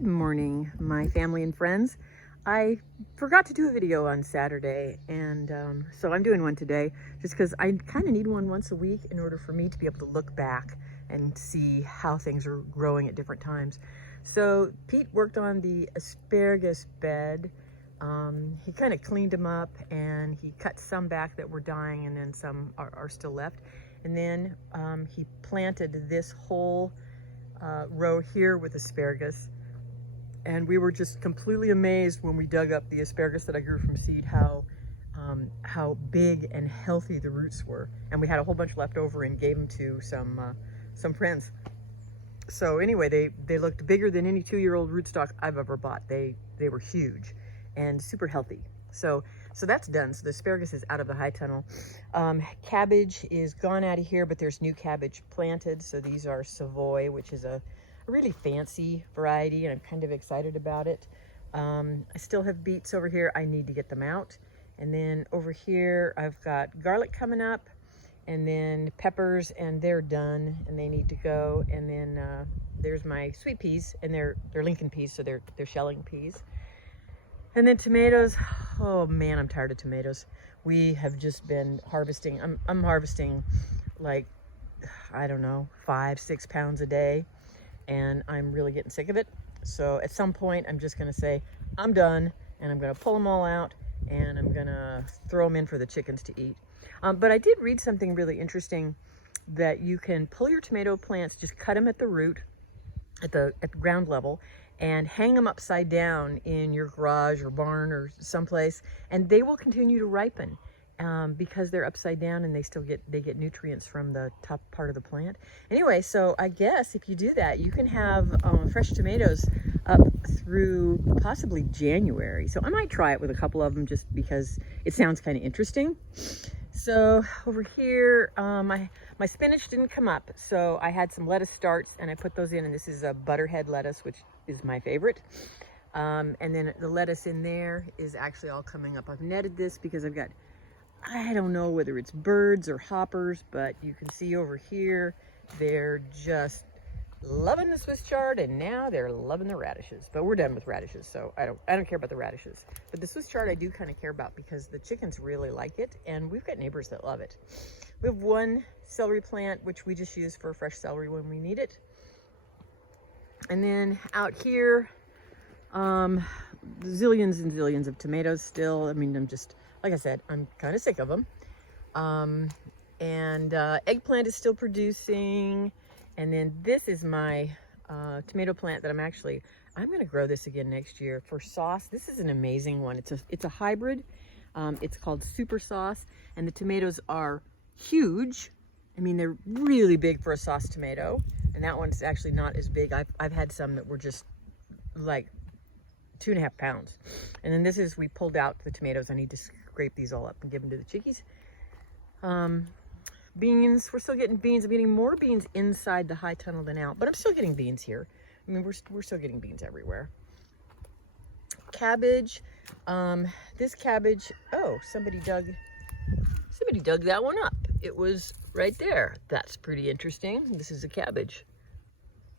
Good morning, my family and friends. I forgot to do a video on Saturday, and so I'm doing one today just because I kind of need one once a week in order for me to be able to look back and see how things are growing at different times. So Pete worked on the asparagus bed. He kind of cleaned them up and he cut some back that were dying, and then some are still left. And then he planted this whole row here with asparagus. And we were just completely amazed when we dug up the asparagus that I grew from seed, how big and healthy the roots were. And we had a whole bunch left over and gave them to some friends. So anyway, they looked bigger than any 2-year-old rootstock I've ever bought. They were huge and super healthy. So that's done. So the asparagus is out of the high tunnel. Cabbage is gone out of here, but there's new cabbage planted. So these are Savoy, which is a really fancy variety, and I'm kind of excited about it. I still have beets over here. I need to get them out. And then over here, I've got garlic coming up, and then peppers, and they're done, and they need to go. And then there's my sweet peas, and they're Lincoln peas, so they're shelling peas. And then tomatoes. Oh man, I'm tired of tomatoes. We have just been harvesting. I'm harvesting like, I don't know, 5-6 pounds a day. And I'm really getting sick of it. So at some point, I'm just gonna say, I'm done, and I'm gonna pull them all out, and I'm gonna throw them in for the chickens to eat. But I did read something really interesting, that you can pull your tomato plants, just cut them at the root, at the ground level, and hang them upside down in your garage or barn or someplace, and they will continue to ripen. Because they're upside down, and they get nutrients from the top part of the plant. Anyway, so I guess if you do that, you can have fresh tomatoes up through possibly January. So I might try it with a couple of them just because it sounds kind of interesting. So over here, my spinach didn't come up, so I had some lettuce starts and I put those in, and this is a butterhead lettuce, which is my favorite. And then the lettuce in there is actually all coming up. I've netted this because I've got, I don't know whether it's birds or hoppers, but you can see over here, they're just loving the Swiss chard, and now they're loving the radishes. But we're done with radishes, so I don't care about the radishes. But the Swiss chard I do kind of care about because the chickens really like it, and we've got neighbors that love it. We have one celery plant, which we just use for fresh celery when we need it. And then out here, zillions and zillions of tomatoes still. I mean, like I said, I'm kind of sick of them. Eggplant is still producing. And then this is my tomato plant that I'm going to grow this again next year for sauce. This is an amazing one. It's a hybrid. It's called Super Sauce, and the tomatoes are huge. I mean, they're really big for a sauce tomato. And that one's actually not as big. I've had some that were just like 2.5 pounds. And then this is, we pulled out the tomatoes. I need to scrape these all up and give them to the chickies. Beans, we're still getting beans. I'm getting more beans inside the high tunnel than out, but I'm still getting beans here. I mean, we're still getting beans everywhere. Cabbage, this cabbage, oh, somebody dug that one up. It was right there. That's pretty interesting. This is a cabbage.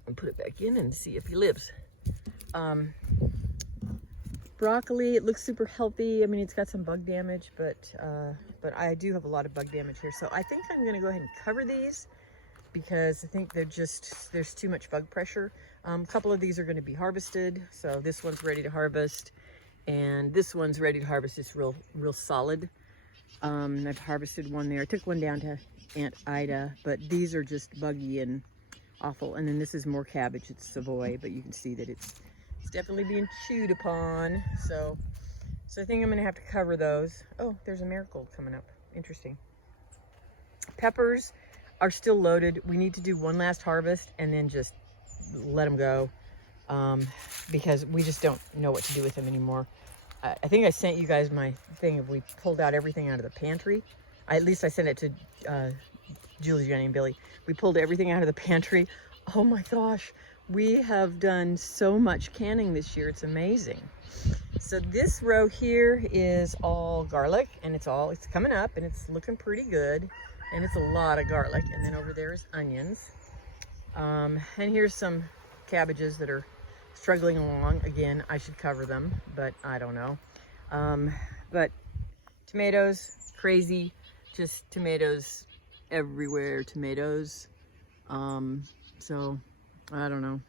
I'll put it back in and see if he lives. Broccoli, it looks super healthy. I mean, it's got some bug damage, but I do have a lot of bug damage here. So I think I'm gonna go ahead and cover these because I think there's too much bug pressure. A couple of these are gonna be harvested. So this one's ready to harvest, and this one's ready to harvest. It's real solid. I've harvested one there. I took one down to Aunt Ida, but these are just buggy and awful. And then this is more cabbage. It's Savoy, but you can see that it's definitely being chewed upon. So I think I'm gonna have to cover those. Oh, there's a marigold coming up. Interesting. Peppers are still loaded. We need to do one last harvest and then just let them go because we just don't know what to do with them anymore. I think I sent you guys my thing of we pulled out everything out of the pantry. At least I sent it to Julie, Jenny, and Billy. We pulled everything out of the pantry. Oh my gosh. We have done so much canning this year. It's amazing. So this row here is all garlic, and it's coming up, and it's looking pretty good, and it's a lot of garlic. And then over there is onions. And here's some cabbages that are struggling along. Again, I should cover them, but I don't know. But tomatoes, crazy, just tomatoes everywhere, tomatoes. So I don't know.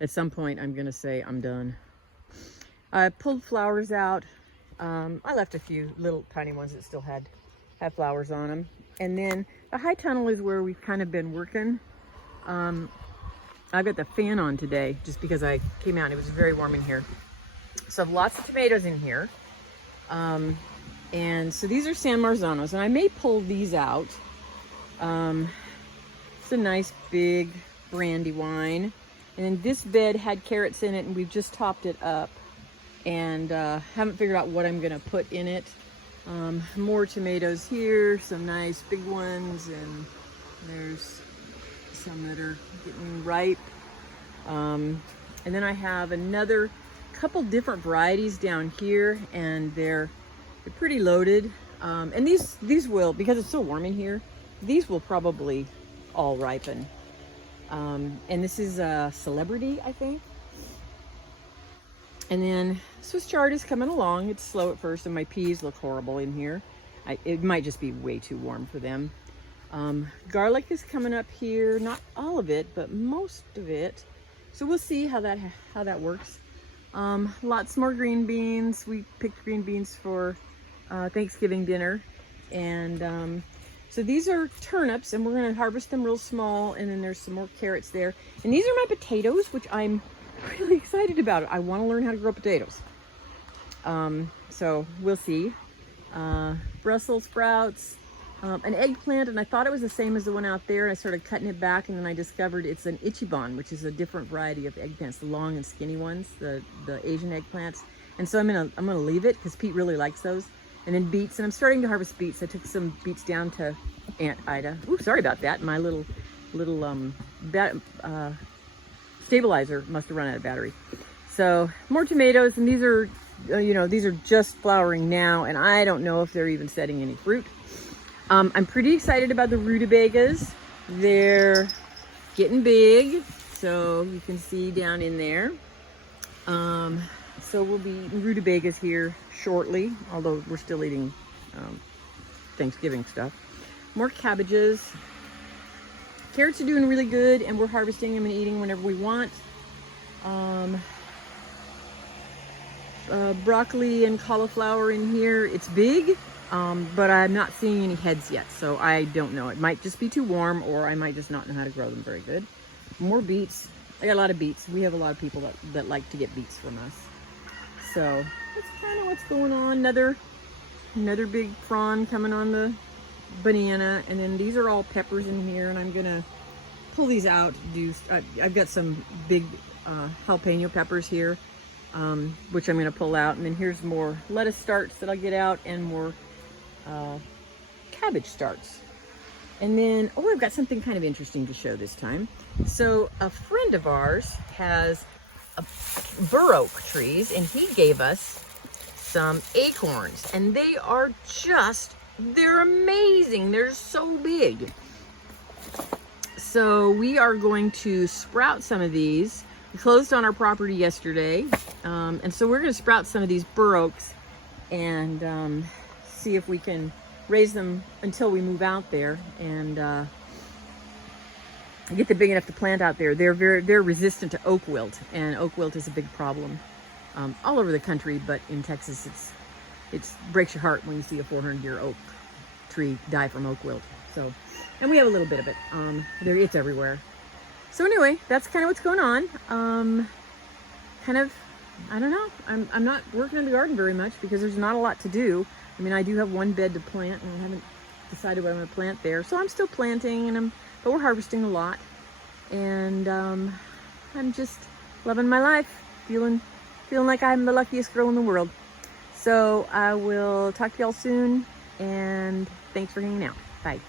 At some point, I'm gonna say I'm done. I pulled flowers out. I left a few little tiny ones that still had flowers on them. And then the high tunnel is where we've kind of been working. I got the fan on today just because I came out and it was very warm in here. So I have lots of tomatoes in here. And so these are San Marzanos, and I may pull these out. It's a nice big Brandywine. And then this bed had carrots in it, and we've just topped it up. And haven't figured out what I'm gonna put in it. More tomatoes here, some nice big ones, and there's some that are getting ripe. And then I have another couple different varieties down here, and they're pretty loaded. And these will, because it's so warm in here, these will probably all ripen. And this is a Celebrity, I think. And then Swiss chard is coming along. It's slow at first, and my peas look horrible in here. It might just be way too warm for them. Garlic is coming up here, not all of it, but most of it. So we'll see how that works. Lots more green beans. We picked green beans for Thanksgiving dinner. And so these are turnips, and we're gonna harvest them real small, and then there's some more carrots there. And these are my potatoes, which I'm really excited about. I wanna learn how to grow potatoes. So we'll see. Brussels sprouts, an eggplant, and I thought it was the same as the one out there. I started cutting it back, and then I discovered it's an Ichiban, which is a different variety of eggplants, the long and skinny ones, the Asian eggplants. And so I'm gonna leave it because Pete really likes those. And then beets, and I'm starting to harvest beets. I took some beets down to Aunt Ida. Ooh, sorry about that. My little stabilizer must have run out of battery. So more tomatoes, and these are, these are just flowering now, and I don't know if they're even setting any fruit. I'm pretty excited about the rutabagas. They're getting big, so you can see down in there. So we'll be eating rutabagas here shortly, although we're still eating Thanksgiving stuff. More cabbages. Carrots are doing really good, and we're harvesting them and eating whenever we want. Broccoli and cauliflower in here. It's big, but I'm not seeing any heads yet, so I don't know. It might just be too warm, or I might just not know how to grow them very good. More beets. I got a lot of beets. We have a lot of people that like to get beets from us. So that's kind of what's going on. Another big frond coming on the banana, and then these are all peppers in here, and I'm gonna pull these out. I've got some big jalapeno peppers here, which I'm gonna pull out, and then here's more lettuce starts that I'll get out, and more cabbage starts. And then, I've got something kind of interesting to show this time. So a friend of ours has bur oak trees, and he gave us some acorns, and they're amazing. They're so big. So we are going to sprout some of these. We closed on our property yesterday, and so we're going to sprout some of these bur oaks and see if we can raise them until we move out there and get them big enough to plant out there. They're resistant to oak wilt, and oak wilt is a big problem all over the country, but in Texas it breaks your heart when you see a 400-year oak tree die from oak wilt. So, and we have a little bit of it. It's everywhere. So anyway, that's kind of what's going on. I don't know. I'm not working in the garden very much because there's not a lot to do. I mean, I do have one bed to plant, and I haven't decided what I'm going to plant there. So I'm still planting, but we're harvesting a lot. And I'm just loving my life, feeling like I'm the luckiest girl in the world. So I will talk to y'all soon, and thanks for hanging out. Bye.